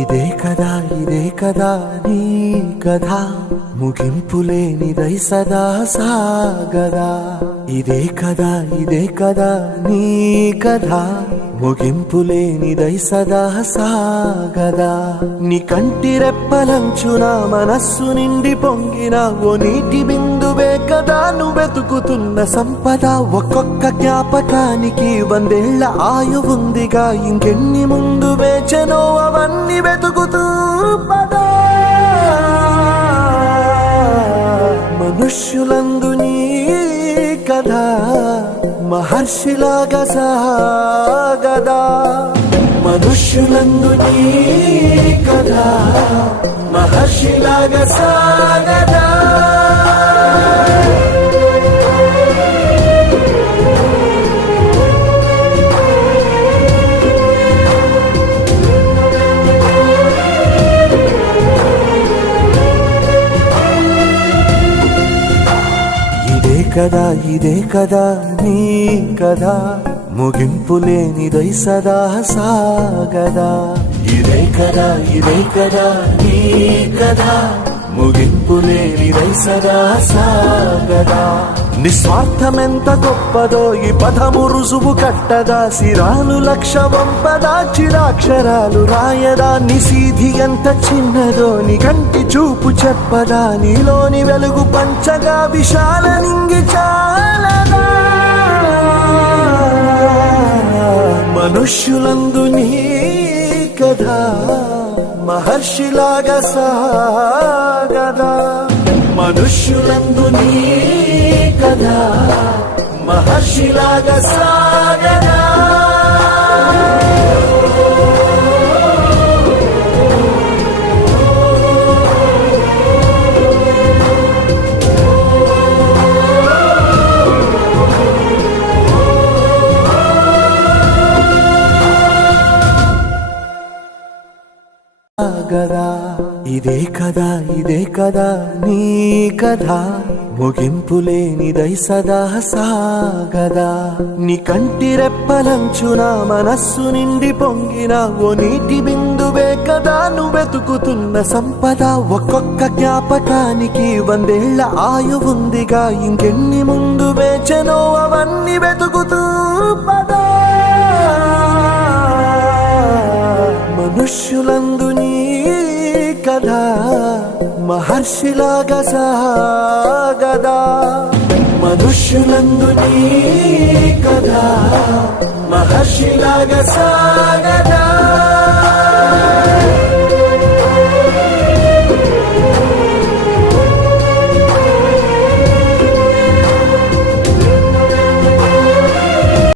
ఇదే కదా నీ కథ ముగింపులేనిదై సదా సాగదా. ఇదే కదా నీ కథ ముగింపులేనిదై సదా సాగదా. నీ కంటి రెప్పలంచున మనస్సు నిండి పొంగిన ఓ నీటి బిందువే కదా నువ్వెతుకుతున్న సంపద. ఒక్కొక్క జ్ఞాపకానికి 100 ఏళ్ల ఆయువుందిగా, ఇంకెన్ని ముందు వేచనో అవన్నీ వెతుకుతూ పదా. మనుష్యులందు నీ కథ మహర్షిలాగా సాగదా. మనుష్యులందు నీ కథ మహర్షిలాగా సాగదా. ఇదే కదా నీ కథ ముగింపులేనిదై సదా సాగదా. ఇదే కదా నీ కథ ముగింపులేనిదై సదా సాగదా. నిస్వార్థమెంత గొప్పదో ఈ పదము రుజువు కట్టదా. సిరాలు 1,00,000 వంపదా, చిరాక్షరాలు రాయదా. నిశీధి ఎంత చిన్నదో నీ కంటి చూపు చెప్పదా. నీలోని వెలుగు పంచగా విశాల నింగి చాలదా. మనుష్యులందు నీ కథ మహర్షిలాగా సాగదా. మనుష్యులందు నీ కథ మహర్షిలాగా సాగదా. ఇదే కదా నీ కథ ముగింపులేనిదై సదా సాగదా. నీ కంటి రెప్పలంచున మనస్సు నిండి పొంగిన ఓ నీటి బిందువే కదా నువ్వెతుకుతున్న సంపద. ఒక్కొక్క జ్ఞాపకానికి 100 ఏళ్ల ఆయువుందిగా, ఇంకెన్ని ముందు వేచనో అవన్నీ వెతుకుతూ పదా. మనుష్యులందు నీ కథ మహర్షిలాగా సాగదా. మనుష్యులందు నీ కథ మహర్షిలాగా సాగదా.